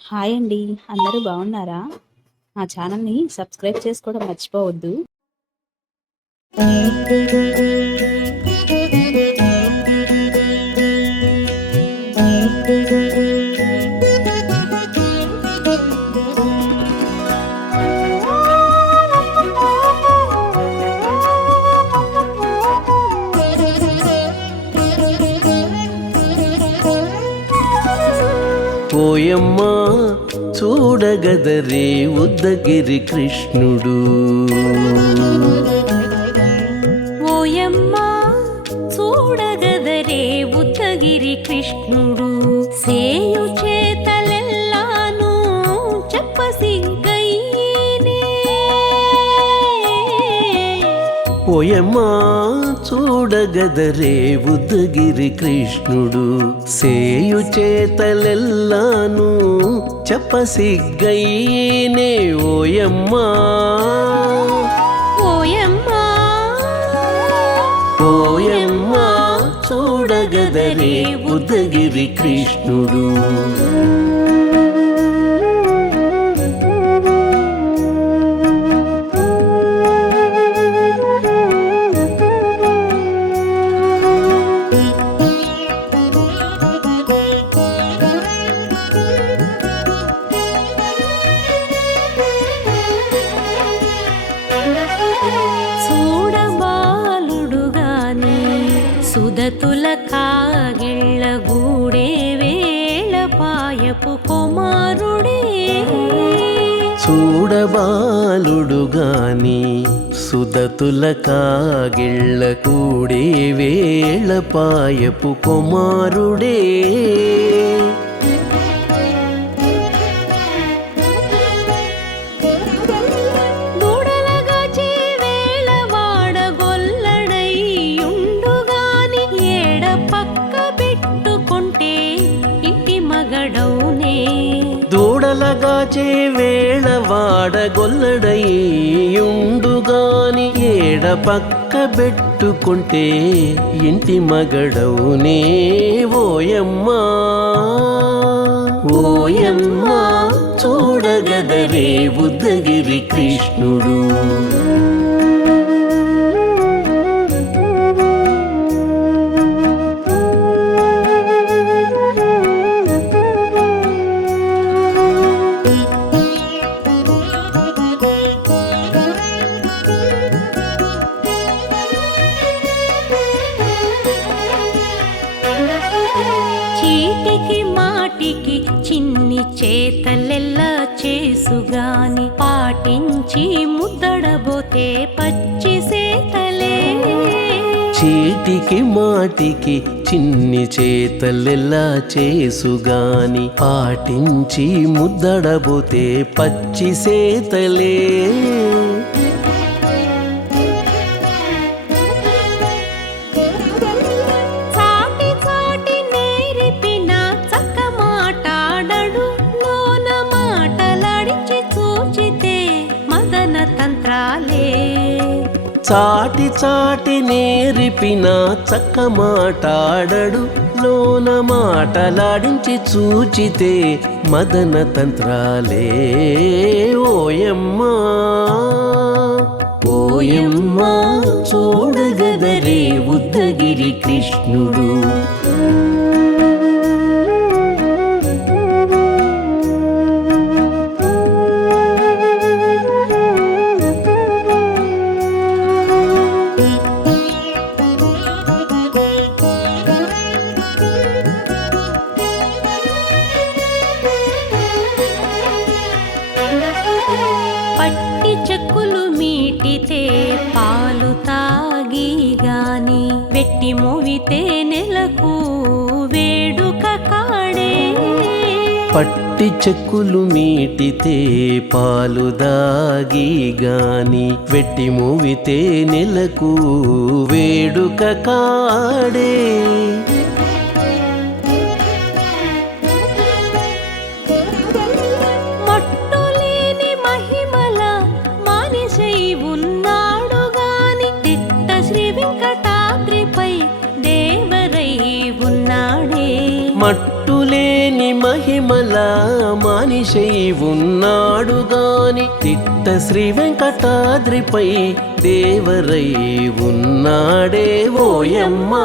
Hi అండి. అందరూ బాగున్నారా? మా ఛానల్‌ని సబ్స్క్రైబ్ చేసుకోవడం మర్చిపోవద్దు. ఓయమ్మా చూడగదరే ఉద్దగిరి కృష్ణుడు. ఓయమ్మా చూడగదరే ఉద్దగిరి కృష్ణుడు. సేయు చేతలెల్లాను చెప్పసిగ్గయ్యేనే. ఓయమ్మా చూడగదరే ఉద్దగిరి కృష్ణుడు. సేయు చేతలెల్లాను చెప్పసిగ్గయ్యేనే. ఓయమ్మా ఓయమ్మా ఓయమ్మా చూడగదరే ఉద్దగిరి కృష్ణుడు. చూడబాలుడుగాని సుదతుల కాగిళ్ళ గూడే వేళ పాయపు కుమారుడే. చూడబాలుడుగాని సుదతుల కాగిళ్ళ కూడే వేళ పాయపు కుమారుడే. దూడలగాచే వేళ వాడగొల్లడయ్యుండుగాని ఏడ పక్క పెట్టుకుంటే ఇంటి మగడౌనే. దూడలగాచే వేళ వాడగొల్లడయ్యుండుగాని ఏడ పక్క పెట్టుకుంటే ఇంటి మగడవునే. ఓయమ్మా ఓయమ్మా చూడగదరే ఉద్దగిరి కృష్ణుడు. చీటికి మాటికి చిన్ని చేతలెల్లా చేసుగాని పాటించి ముద్దడబోతే పచ్చి సేతలే. చీటికి మాటికి చిన్ని చేతలెల్లా చేసుగాని పాటించి ముద్దడబోతే పచ్చి సేతలే. చాటి చాటి నేర్పిన చక్క మాటాడడు లోన మాటలాడించి చూచితే మదన తంత్రాలే. చాటి చాటి నేర్పిన చక్క మాటాడడు లోన మాటలాడించి చూచితే మదన తంత్రాలే. ఓయమ్మా ఓయమ్మా చూడగదరే ఉద్దగిరి కృష్ణుడు. పట్టి చెక్కులు మీటితే పాలు తాగి గాని వెట్టి మోవితే నెలకు వేడుక కాడే. పట్టి చెక్కులు మీటితే పాలు దాగి గాని వెట్టి మూవితే నెలకు వేడుక కాడే. మట్టులేని మహిమల మానిషై ఉన్నాడు గాని తిట్ట శ్రీ వెంకటాద్రిపై దేవరై ఉన్నాడే. మట్టులేని మహిమ మహిమల మానిషై ఉన్నాడు గాని తిట్ట శ్రీ వెంకటాద్రిపై దేవరై ఉన్నాడే ఓయమ్మా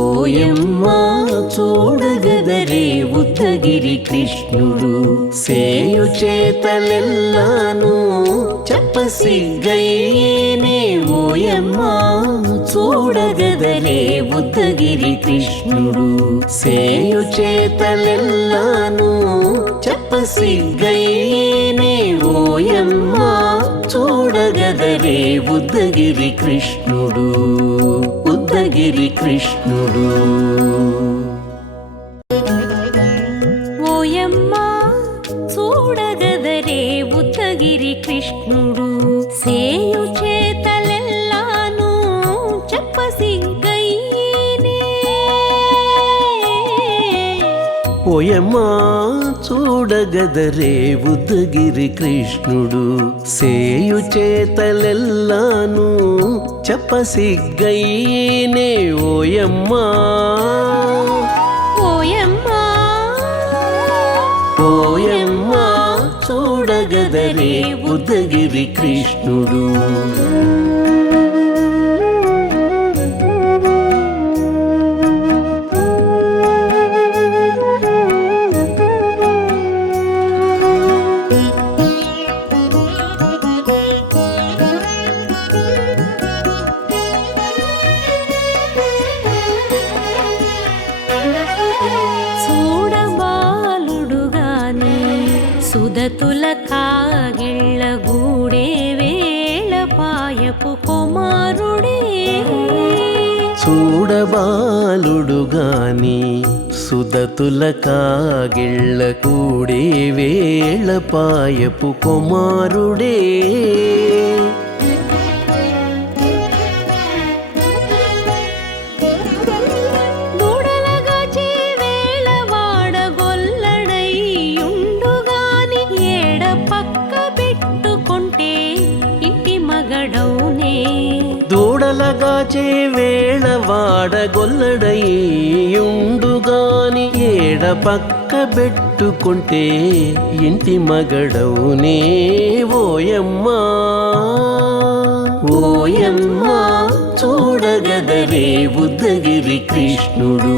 ఓయమ్మా చూడగదరే ఉద్దగిరి కృష్ణుడు సేయు చేతలెల్లాను చెప్పసిగ్గయ్యేనే ఓయమ్మా చూడగదరే ఉద్దగిరి కృష్ణుడు సేయు చేతలెల్లాను చెప్పసిగ్గయ్యేనే ఓయమ్మా చూడగదరే ఉద్దగిరి కృష్ణుడు ఉద్దగిరి కృష్ణుడు ఓయమ్మా చూడగదరే ఉద్దగిరి కృష్ణుడు సేయు చేతలెల్లాను చెప్పసిగ్గయ్యేనే ఓయమ్మా చూడగదరే ఉద్దగిరి కృష్ణుడు సేయు చేతలెల్లాను చెప్పసిగ్గయ్యేనే ఓయమ్మా ఓయమ్మా ఓయమ్మా చూడగదరే ఉద్దగిరి కృష్ణుడు సుదతుల కాగిళ్ళ గూడే వేళ పాయపు కుమారుడే చూడబాలుడు గాని సుదతుల కాగిళ్ళ కూడే వేళ పాయపు కుమారుడే దూడలగాచే వేళ వాడగొల్లడయ్యుండుగాని ఏడ పక్క పెట్టుకుంటే ఇంటి మగడవునే ఓయమ్మా ఓయమ్మా చూడగదరే ఉద్దగిరి కృష్ణుడు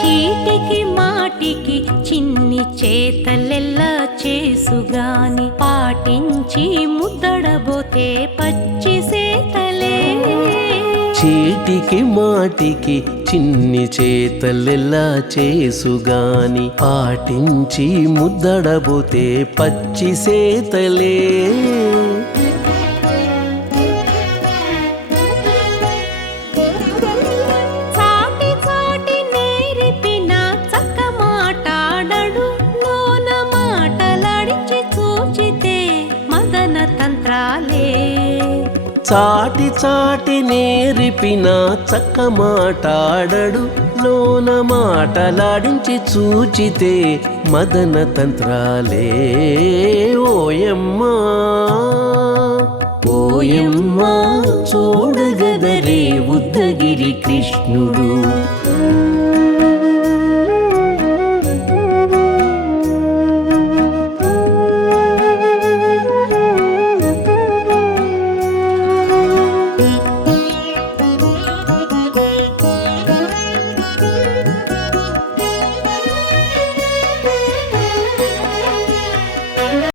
చీటికి మాటికి చిన్ని చేతలెల్లా చేసుగాని పాటించి ముద్దడబోతే పచ్చి సేతలే చీటికి మాటికి చిన్ని చేతలెల్లా చేసుగాని పాటించి ముద్దడబోతే పచ్చి సేతలే చాటి చాటి నేరిపిన చక్క మాటాడడు లోన మాటలాడించి చూచితే మదన తంత్రాలే ఓయమ్మా ఓయమ్మా చూడగదరే ఉద్దగిరి కృష్ణుడు